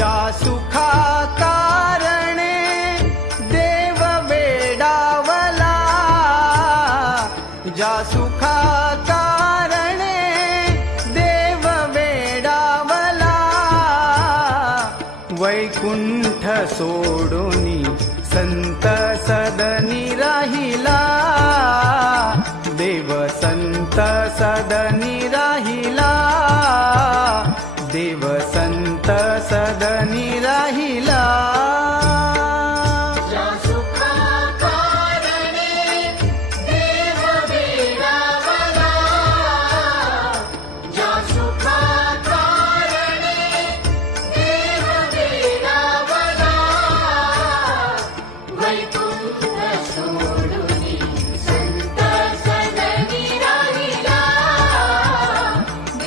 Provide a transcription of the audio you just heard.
ज्या सुखा कारणे देव वेडावला, ज्या सुखा कारणे देव वेडावला, वैकुंठ सोडूनी संत सदनी राहिला, देव संत सदनी राहिला.